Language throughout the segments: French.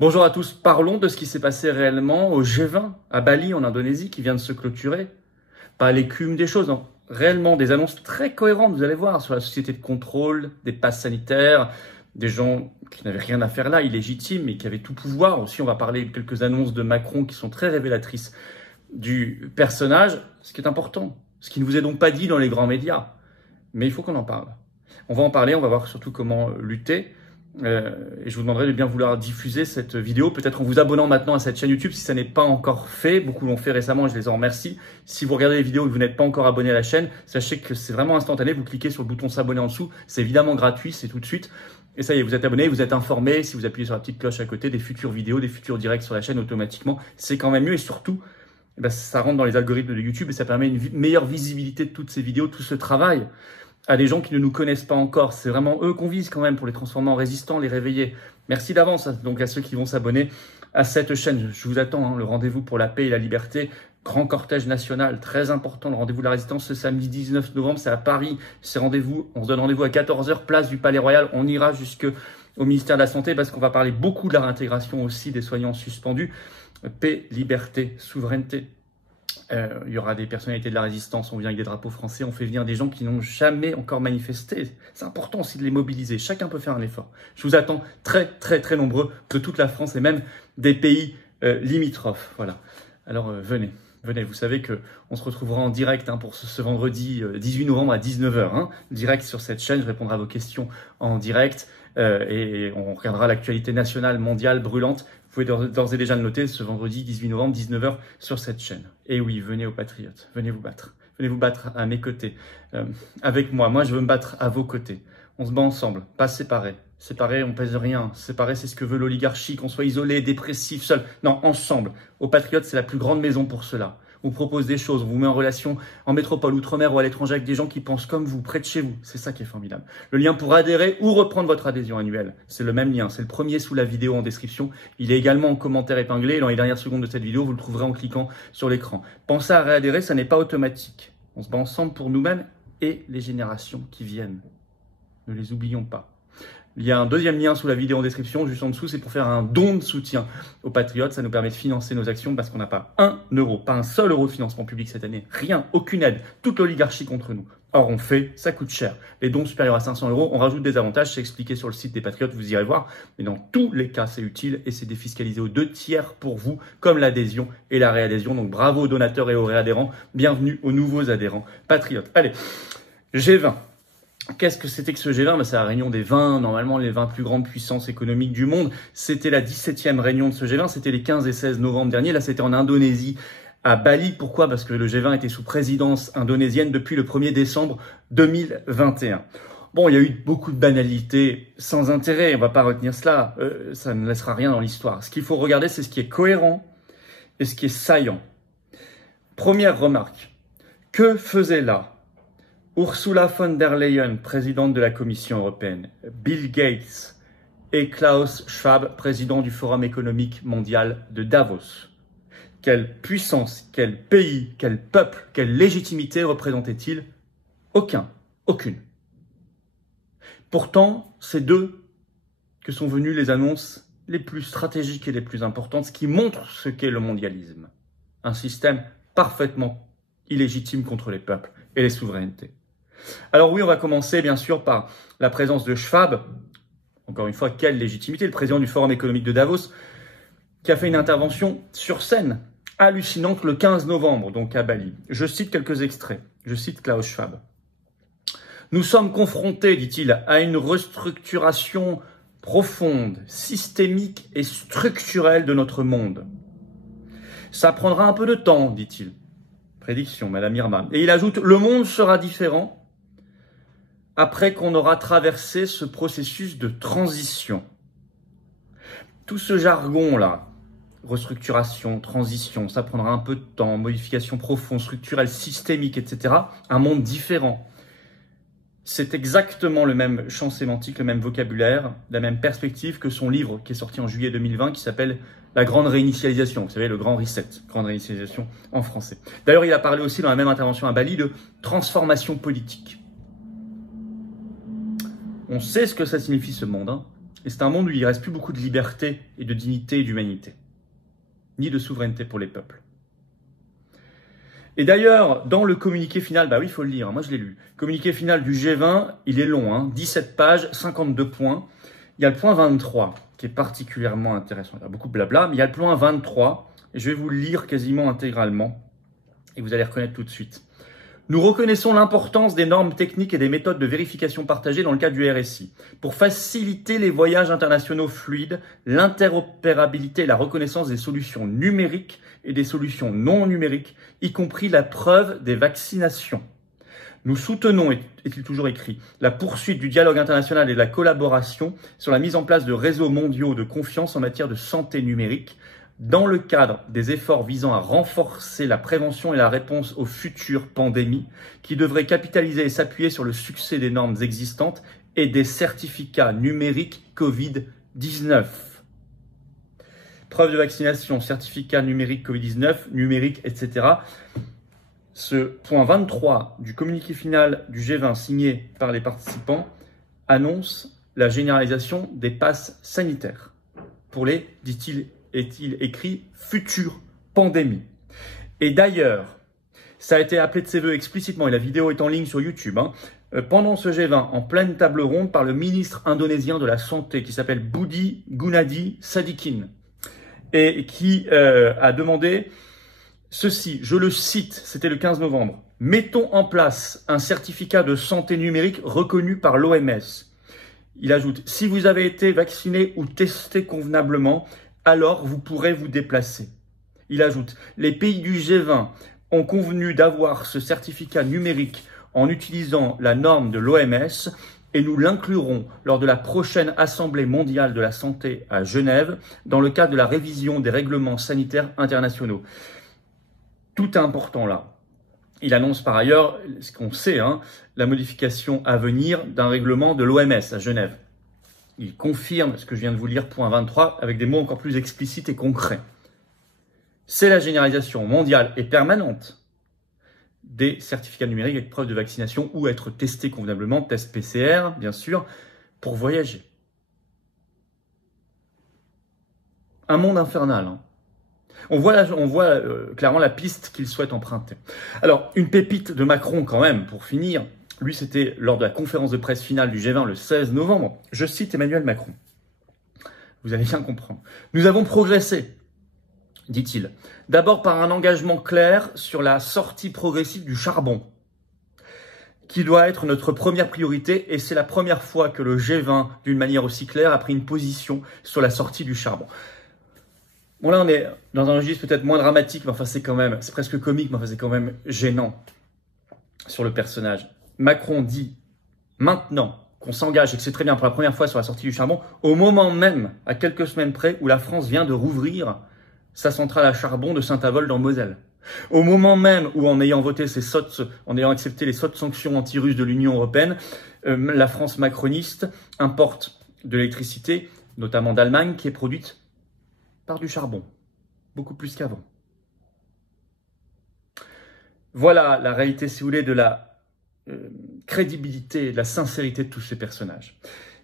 Bonjour à tous, parlons de ce qui s'est passé réellement au G20 à Bali en Indonésie qui vient de se clôturer. Pas l'écume des choses, non. Réellement des annonces très cohérentes, vous allez voir, sur la société de contrôle, des passes sanitaires, des gens qui n'avaient rien à faire là, illégitimes, mais qui avaient tout pouvoir. Aussi, on va parler de quelques annonces de Macron qui sont très révélatrices du personnage, ce qui est important, ce qui ne vous est donc pas dit dans les grands médias. Mais il faut qu'on en parle. On va en parler, on va voir surtout comment lutter. Et je vous demanderai de bien vouloir diffuser cette vidéo, peut-être en vous abonnant maintenant à cette chaîne YouTube si ça n'est pas encore fait. Beaucoup l'ont fait récemment et je les en remercie. Si vous regardez les vidéos et que vous n'êtes pas encore abonné à la chaîne, sachez que c'est vraiment instantané. Vous cliquez sur le bouton s'abonner en dessous. C'est évidemment gratuit, c'est tout de suite. Et ça y est, vous êtes abonné, vous êtes informé. Si vous appuyez sur la petite cloche à côté, des futures vidéos, des futurs directs sur la chaîne automatiquement, c'est quand même mieux. Et surtout, ça rentre dans les algorithmes de YouTube et ça permet une meilleure visibilité de toutes ces vidéos, tout ce travail à des gens qui ne nous connaissent pas encore. C'est vraiment eux qu'on vise quand même pour les transformer en résistants, les réveiller. Merci d'avance donc à ceux qui vont s'abonner à cette chaîne. Je vous attends, le rendez-vous pour la paix et la liberté. Grand cortège national, très important, le rendez-vous de la résistance ce samedi 19 novembre, c'est à Paris. C'est rendez-vous, on se donne rendez-vous à 14 h, place du Palais Royal. On ira jusqu'au ministère de la Santé parce qu'on va parler beaucoup de la réintégration aussi des soignants suspendus. Paix, liberté, souveraineté. Il y aura des personnalités de la résistance, on vient avec des drapeaux français, on fait venir des gens qui n'ont jamais encore manifesté. C'est important aussi de les mobiliser, chacun peut faire un effort. Je vous attends très nombreux de toute la France et même des pays limitrophes. Voilà. Alors venez, vous savez qu'on se retrouvera en direct pour ce vendredi 18 novembre à 19 h. Direct sur cette chaîne, je répondrai à vos questions en direct et on regardera l'actualité nationale, mondiale, brûlante. Vous pouvez d'ores et déjà le noter, ce vendredi 18 novembre, 19 h, sur cette chaîne. Et oui, venez aux patriotes, venez vous battre. Venez vous battre à mes côtés, avec moi. Moi, je veux me battre à vos côtés. On se bat ensemble, pas séparés. Séparés, on pèse rien. Séparés, c'est ce que veut l'oligarchie, qu'on soit isolé, dépressif, seul. Non, ensemble. Aux patriotes, c'est la plus grande maison pour cela. On vous propose des choses, on vous met en relation en métropole, outre-mer ou à l'étranger avec des gens qui pensent comme vous, près de chez vous. C'est ça qui est formidable. Le lien pour adhérer ou reprendre votre adhésion annuelle, c'est le même lien. C'est le premier sous la vidéo en description. Il est également en commentaire épinglé. Et dans les dernières secondes de cette vidéo, vous le trouverez en cliquant sur l'écran. Pensez à réadhérer, ça n'est pas automatique. On se bat ensemble pour nous-mêmes et les générations qui viennent. Ne les oublions pas. Il y a un deuxième lien sous la vidéo en description, juste en dessous, c'est pour faire un don de soutien aux patriotes. Ça nous permet de financer nos actions parce qu'on n'a pas un euro, pas un seul euro de financement public cette année. Rien, aucune aide, toute l'oligarchie contre nous. Or, on fait, ça coûte cher. Les dons supérieurs à 500 euros, on rajoute des avantages, c'est expliqué sur le site des patriotes, vous irez voir. Mais dans tous les cas, c'est utile et c'est défiscalisé aux 2/3 pour vous, comme l'adhésion et la réadhésion. Donc bravo aux donateurs et aux réadhérents. Bienvenue aux nouveaux adhérents patriotes. Allez, G20. Qu'est-ce que c'était que ce G20 C'est la réunion des 20, normalement les 20 plus grandes puissances économiques du monde. C'était la 17e réunion de ce G20, c'était les 15 et 16 novembre dernier. Là, c'était en Indonésie, à Bali. Pourquoi? Parce que le G20 était sous présidence indonésienne depuis le 1er décembre 2021. Bon, il y a eu beaucoup de banalités sans intérêt, on va pas retenir cela, ça ne laissera rien dans l'histoire. Ce qu'il faut regarder, c'est ce qui est cohérent et ce qui est saillant. Première remarque, que faisait là Ursula von der Leyen, présidente de la Commission européenne, Bill Gates et Klaus Schwab, président du Forum économique mondial de Davos. Quelle puissance, quel pays, quel peuple, quelle légitimité représentait-il? Aucune. Pourtant, c'est d'eux que sont venues les annonces les plus stratégiques et les plus importantes, ce qui montre ce qu'est le mondialisme. Un système parfaitement illégitime contre les peuples et les souverainetés. Alors oui, on va commencer bien sûr par la présence de Schwab. Encore une fois, quelle légitimité, le président du Forum économique de Davos, qui a fait une intervention sur scène hallucinante le 15 novembre, donc à Bali. Je cite quelques extraits. Je cite Klaus Schwab. « Nous sommes confrontés, dit-il, à une restructuration profonde, systémique et structurelle de notre monde. Ça prendra un peu de temps, dit-il. Prédiction, Madame Irma. Et il ajoute, le monde sera différent après qu'on aura traversé ce processus de transition. Tout ce jargon-là, restructuration, transition, ça prendra un peu de temps, modification profonde, structurelle, systémique, etc. Un monde différent. C'est exactement le même champ sémantique, le même vocabulaire, la même perspective que son livre qui est sorti en juillet 2020 qui s'appelle La Grande Réinitialisation. Vous savez, le Grand Reset, Grande Réinitialisation en français. D'ailleurs, il a parlé aussi dans la même intervention à Bali de transformation politique. On sait ce que ça signifie ce monde. Et c'est un monde où il ne reste plus beaucoup de liberté et de dignité et d'humanité, ni de souveraineté pour les peuples. Et d'ailleurs, dans le communiqué final, bah oui, il faut le lire, hein, moi je l'ai lu. Communiqué final du G20, il est long, hein, 17 pages, 52 points. Il y a le point 23 qui est particulièrement intéressant. Il y a beaucoup de blabla, mais il y a le point 23, et je vais vous le lire quasiment intégralement, et vous allez reconnaître tout de suite. Nous reconnaissons l'importance des normes techniques et des méthodes de vérification partagées dans le cadre du RSI pour faciliter les voyages internationaux fluides, l'interopérabilité et la reconnaissance des solutions numériques et des solutions non numériques, y compris la preuve des vaccinations. Nous soutenons, est-il toujours écrit, la poursuite du dialogue international et de la collaboration sur la mise en place de réseaux mondiaux de confiance en matière de santé numérique, dans le cadre des efforts visant à renforcer la prévention et la réponse aux futures pandémies, qui devraient capitaliser et s'appuyer sur le succès des normes existantes et des certificats numériques Covid-19. Preuve de vaccination, certificat numérique Covid-19, numérique, etc. Ce point 23 du communiqué final du G20 signé par les participants annonce la généralisation des passes sanitaires pour les, dit-il, est-il écrit, future pandémie. Et d'ailleurs, ça a été appelé de ses voeux explicitement, et la vidéo est en ligne sur YouTube, pendant ce G20, en pleine table ronde, par le ministre indonésien de la Santé, qui s'appelle Budi Gunadi Sadikin, et qui a demandé ceci, je le cite, c'était le 15 novembre, « Mettons en place un certificat de santé numérique reconnu par l'OMS. » Il ajoute, « Si vous avez été vacciné ou testé convenablement, alors vous pourrez vous déplacer. » Il ajoute, « Les pays du G20 ont convenu d'avoir ce certificat numérique en utilisant la norme de l'OMS et nous l'inclurons lors de la prochaine Assemblée mondiale de la santé à Genève dans le cadre de la révision des règlements sanitaires internationaux. » Tout est important là. Il annonce par ailleurs, ce qu'on sait, la modification à venir d'un règlement de l'OMS à Genève. Il confirme ce que je viens de vous lire, point 23, avec des mots encore plus explicites et concrets. C'est la généralisation mondiale et permanente des certificats numériques avec preuve de vaccination ou être testé convenablement, test PCR, bien sûr, pour voyager. Un monde infernal. On voit clairement la piste qu'il souhaite emprunter. Alors, une pépite de Macron quand même, pour finir. Lui, c'était lors de la conférence de presse finale du G20 le 16 novembre. Je cite Emmanuel Macron. Vous allez bien comprendre. « Nous avons progressé, dit-il, d'abord par un engagement clair sur la sortie progressive du charbon, qui doit être notre première priorité, et c'est la première fois que le G20, d'une manière aussi claire, a pris une position sur la sortie du charbon. » Bon, là, on est dans un registre peut-être moins dramatique, mais enfin, c'est presque comique, mais enfin, c'est quand même gênant sur le personnage. Macron dit maintenant qu'on s'engage, et que c'est très bien pour la première fois sur la sortie du charbon, au moment même, à quelques semaines près, où la France vient de rouvrir sa centrale à charbon de Saint-Avold en Moselle. Au moment même où, en ayant accepté les sottes sanctions anti-russes de l'Union européenne, la France macroniste importe de l'électricité, notamment d'Allemagne, qui est produite par du charbon, beaucoup plus qu'avant. Voilà la réalité, si vous voulez, de la crédibilité, de la sincérité de tous ces personnages.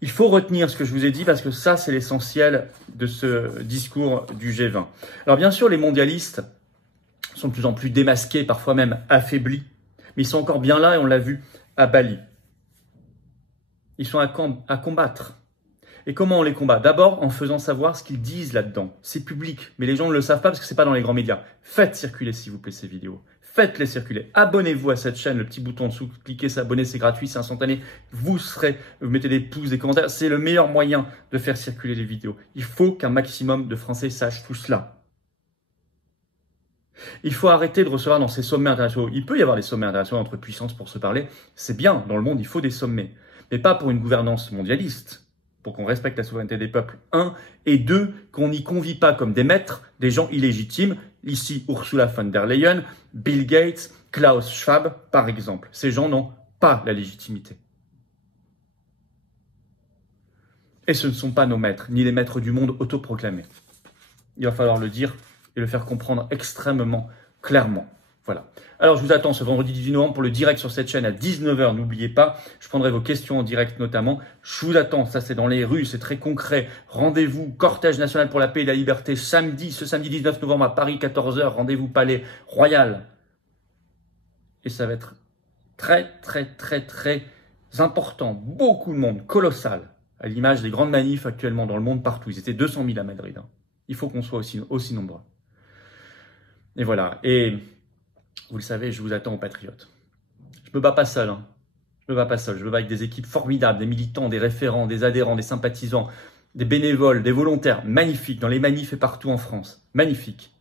Il faut retenir ce que je vous ai dit parce que ça, c'est l'essentiel de ce discours du G20. Alors bien sûr, les mondialistes sont de plus en plus démasqués, parfois même affaiblis, mais ils sont encore bien là et on l'a vu à Bali. Ils sont à combattre. Et comment on les combat? D'abord en faisant savoir ce qu'ils disent là-dedans. C'est public, mais les gens ne le savent pas parce que c'est pas dans les grands médias. Faites circuler, s'il vous plaît, ces vidéos. Faites-les circuler. Abonnez-vous à cette chaîne, le petit bouton en dessous, cliquez s'abonner, c'est gratuit, c'est instantané. Vous mettez des pouces, des commentaires. C'est le meilleur moyen de faire circuler les vidéos. Il faut qu'un maximum de Français sachent tout cela. Il faut arrêter de recevoir dans ces sommets internationaux. Il peut y avoir des sommets internationaux entre puissances pour se parler. C'est bien, dans le monde, il faut des sommets. Mais pas pour une gouvernance mondialiste. Pour qu'on respecte la souveraineté des peuples, 1, et 2, qu'on n'y convie pas comme des maîtres, des gens illégitimes, ici Ursula von der Leyen, Bill Gates, Klaus Schwab, par exemple. Ces gens n'ont pas la légitimité. Et ce ne sont pas nos maîtres, ni les maîtres du monde autoproclamés. Il va falloir le dire et le faire comprendre extrêmement clairement. Voilà. Voilà. Alors, je vous attends ce vendredi 18 novembre pour le direct sur cette chaîne à 19 h. N'oubliez pas, je prendrai vos questions en direct notamment. Je vous attends, ça c'est dans les rues, c'est très concret. Rendez-vous, cortège national pour la paix et la liberté, ce samedi 19 novembre à Paris, 14 h. Rendez-vous Palais Royal. Et ça va être très important. Beaucoup de monde, colossal. À l'image des grandes manifs actuellement dans le monde partout. Ils étaient 200 000 à Madrid. Hein. Il faut qu'on soit aussi nombreux. Et voilà. Et vous le savez, je vous attends aux patriotes. Je me bats pas seul. Hein. Je me bats pas seul. Je me bats avec des équipes formidables, des militants, des référents, des adhérents, des sympathisants, des bénévoles, des volontaires. Magnifiques. Dans les manifs et partout en France. Magnifiques.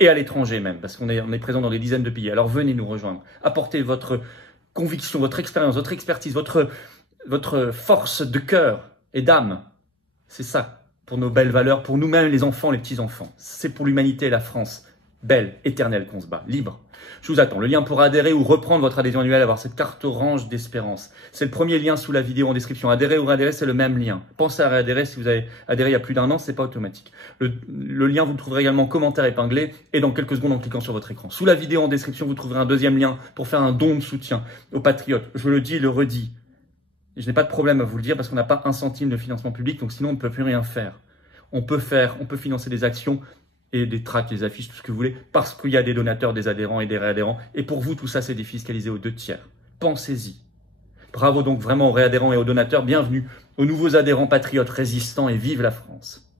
Et à l'étranger même, parce qu'on est présent dans des dizaines de pays. Alors venez nous rejoindre. Apportez votre conviction, votre expérience, votre expertise, votre force de cœur et d'âme. C'est ça, pour nos belles valeurs, pour nous-mêmes, les enfants, les petits-enfants. C'est pour l'humanité et la France. Belle, éternelle qu'on se bat, libre. Je vous attends. Le lien pour adhérer ou reprendre votre adhésion annuelle, avoir cette carte orange d'espérance. C'est le premier lien sous la vidéo en description. Adhérer ou réadhérer, c'est le même lien. Pensez à réadhérer si vous avez adhéré il y a plus d'un an, c'est pas automatique. Le lien, vous le trouverez également en commentaire épinglé et dans quelques secondes en cliquant sur votre écran. Sous la vidéo en description, vous trouverez un deuxième lien pour faire un don de soutien aux patriotes. Je le dis et le redis. Je n'ai pas de problème à vous le dire parce qu'on n'a pas un centime de financement public, donc sinon on ne peut plus rien faire. On peut financer des actions et des tracts, des affiches, tout ce que vous voulez, parce qu'il y a des donateurs, des adhérents et des réadhérents. Et pour vous, tout ça, c'est défiscalisé aux 2 tiers. Pensez-y. Bravo donc vraiment aux réadhérents et aux donateurs. Bienvenue aux nouveaux adhérents patriotes résistants et vive la France.